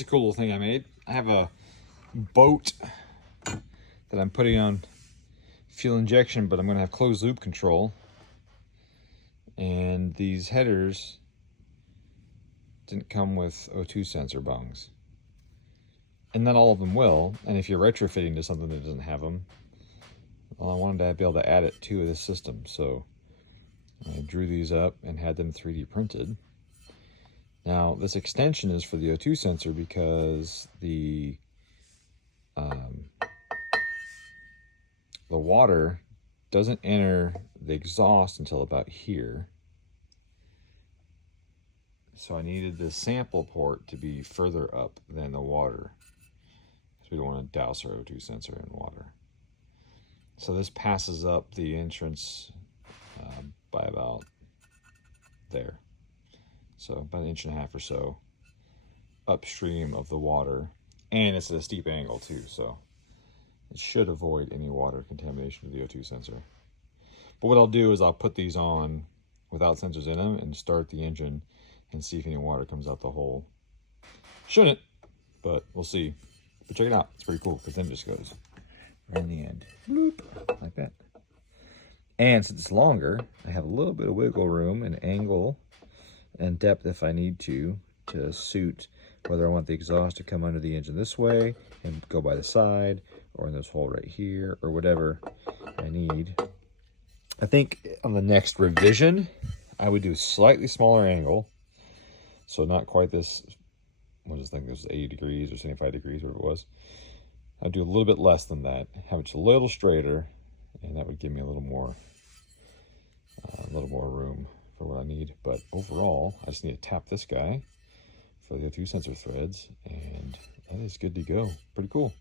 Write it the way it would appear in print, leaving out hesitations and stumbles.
is a cool little thing I made. I have a boat that I'm putting on fuel injection, but I'm going to have closed loop control. And these headers didn't come with O2 sensor bungs. And not all of them will. And if you're retrofitting to something that doesn't have them, well, I wanted to be able to add it to this system. So I drew these up and had them 3D printed. Now, this extension is for the O2 sensor because the water doesn't enter the exhaust until about here. So I needed the sample port to be further up than the water, because we don't want to douse our O2 sensor in water. So this passes up the entrance by about there. So about 1.5 inches or so upstream of the water. And it's at a steep angle too, so it should avoid any water contamination of the O2 sensor. But what I'll do is I'll put these on without sensors in them and start the engine and see if any water comes out the hole. Shouldn't, but we'll see. But check it out, it's pretty cool, because then it just goes right in the end, bloop, like that. And since it's longer, I have a little bit of wiggle room and angle and depth if I need to suit whether I want the exhaust to come under the engine this way and go by the side, or in this hole right here, or whatever I need. I think on the next revision, I would do a slightly smaller angle. So not quite this, I just think this was 80 degrees or 75 degrees, whatever it was. I'd do a little bit less than that, have it just a little straighter, and that would give me a little more room for what I need. But overall, I just need to tap this guy for the O2 sensor threads, and that is good to go. Pretty cool.